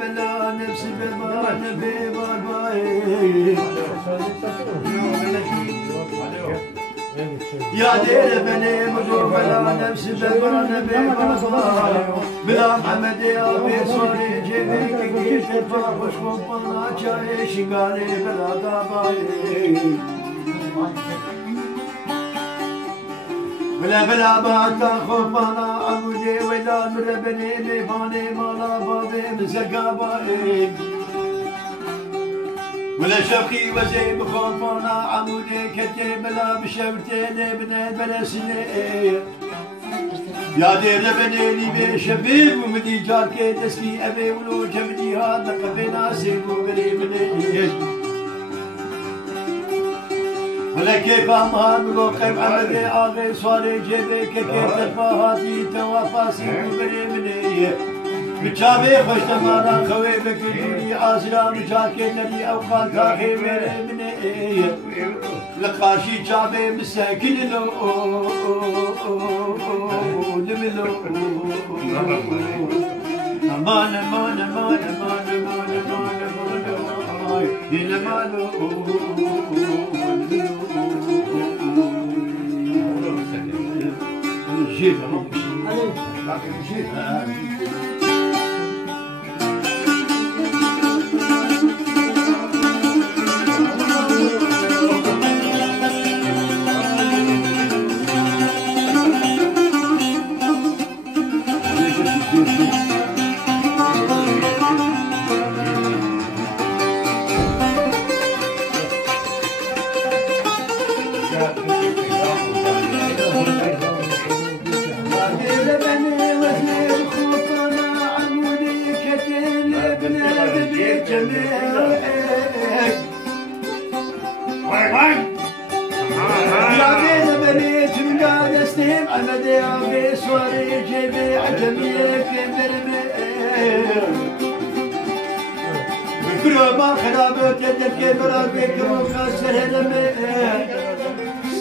بلا نفس ببان ببان يا دير بني مدو بلا نفس ببان ببان بلا محمد يا بيصوري جيبك كيف تفاوش مبانا جاي شقالي بلا دابالي بلا بلا باتا خوفانا عمودي ولا مربني ميفاني مالا بابي مزقابي ولا شوقي وزي بخوفانا عمودي كتي بلا بشوتي بني بلا سني يا دير بني لي بشبيب ومدي جاركي تسكي ابي ولو جمدي هذا قبنا سيبو قريب ولا كيف امهان بلوقيم عمدي اغي صاري جيبي كيف تفاهاتي توافاسي وبريمني متشابه خوش تمانا خوي بكيني آسرا مجاكي نري اوقات اخي بريمني لقاشي شابه مساكن لو لملو امان امان امان امان امان امان امان يلمالو جيت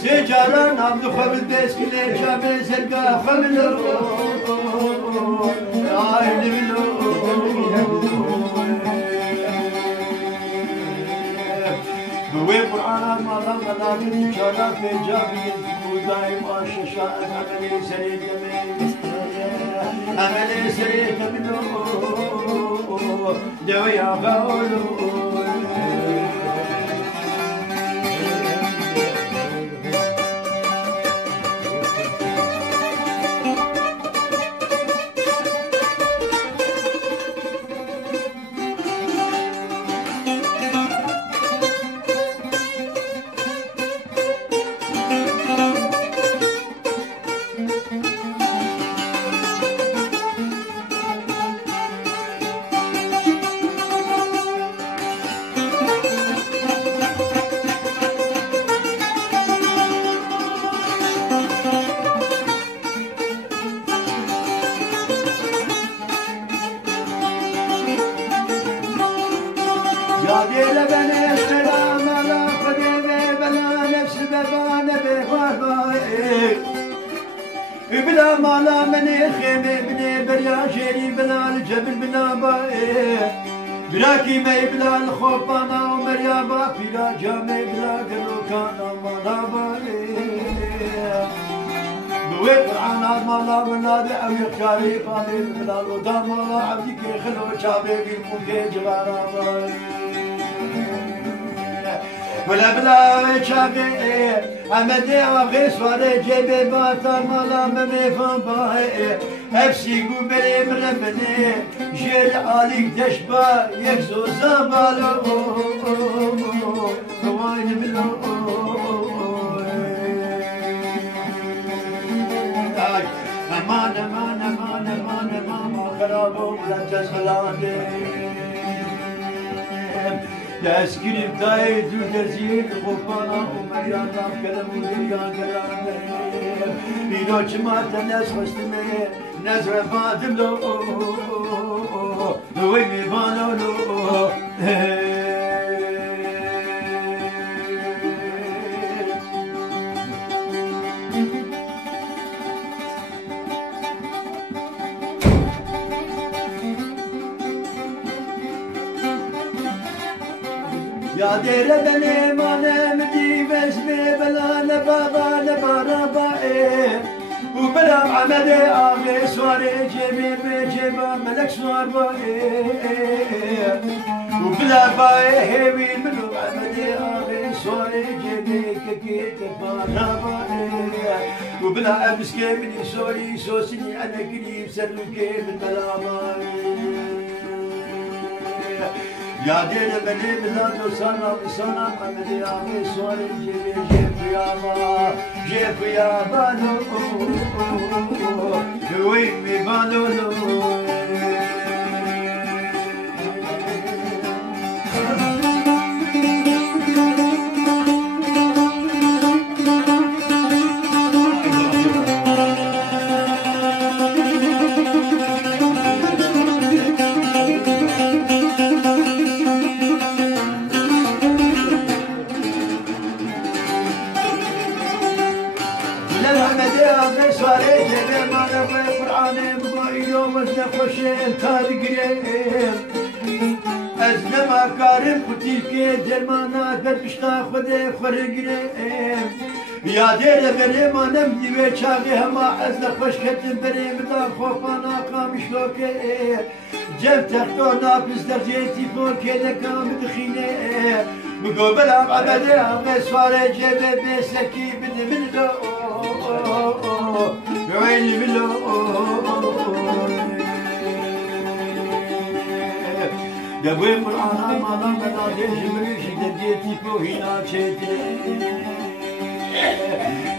سجارة نام دخل البيس كله شامل زرقا خملو عايلو بوي قرآن مالا ملاقي جانا في جابي دايم عششاء عملي سريد عملي سريد منو دويا غاولو بلا مالا مني خيمة بني بريا شيري بلا الجبل بلا باي براكي مي بلا الخوفانا ومريا با بلا جامي بلا قلوكانا مالا باي بوي قرعانا مالا منادي او يخشاري فاني بلا الودا مالا عبدي كي خلو شابي بالموكي جغارا باي ولا بلا شافي عمدي أغي سواري جيبي باتا مالا ممي فان باي هفسي قبري مرمني جير عليك تشبا يكسو زبالو وين بلو امان امان امان امان امان خرابو ولا تسخلاني دستگیریم تای دور درزیر خوبانا ومریانا کلم و دریان گرانه اینا چما تنس خستمه نظر فاتم لو وی میبانو لو يا دير بني ما نمدي باسمي بلا نبابا نبارابا وبلا عمدي آغي سواري جيبي بجيبا ملك سوار وبلا باي هيوي منو عمدي آغي سواري جيبي ككيت بارابا وبلا أمسكي مني سوري سوسني أنا قريب سلوكي من بلابا يا دير بني بلاد وصانا بصانا عمدي آغي سواري جيبي جيب يا بانو وين مي بانو خوشين تادقريم أزلما كارم قتيلكي درمانا دربشتا خدي خرقريم يا دير بريم أنا مديوي شاقي هما أزل خوش كتن بريم دان خوفانا قامشلوكي جب تختونا بزدر جيتي فوكي لكام دخيني بقوبل عبدي عمي سواري جيبي بيسكي بدي من لو ويلي من لو دبوي مرعانا مالا مدادي جمريش دديتي فوهينا تشيتي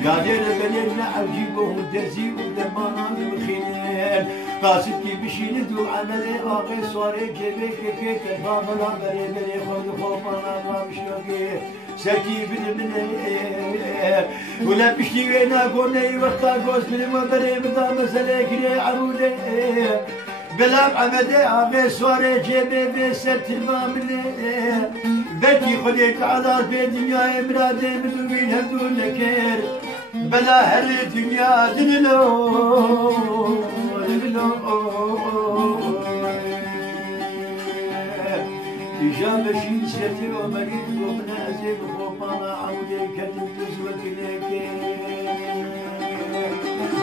يا دير بلينا عجيبهم درزي ودمانا بالخينين قاصدكي بشين دو عملي آغي سواري جيبي كيكيك البابلا بري بري خود خوفانا قامشلوكي سركي بني مني ولا بشتي وينا قولي وقتا قوز بني وبري بدا مسألة كري عرودي بلام عمدي آغي سواري جيبي بسر تلماملي بلكي خليك على في دنيا مرادي مدوين هبدو لكير بلا هر دنيا دلو إجابة شين سيرتي ومريد ومن أزيد وخوفانا عودي كتب تزوك لكي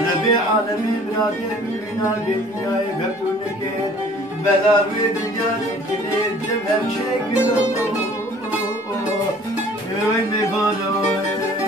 نبي عالمي برادي منا بالدنيا يبهدو لكي بلا بالدنيا تكلي جبهة شكل وين مبالو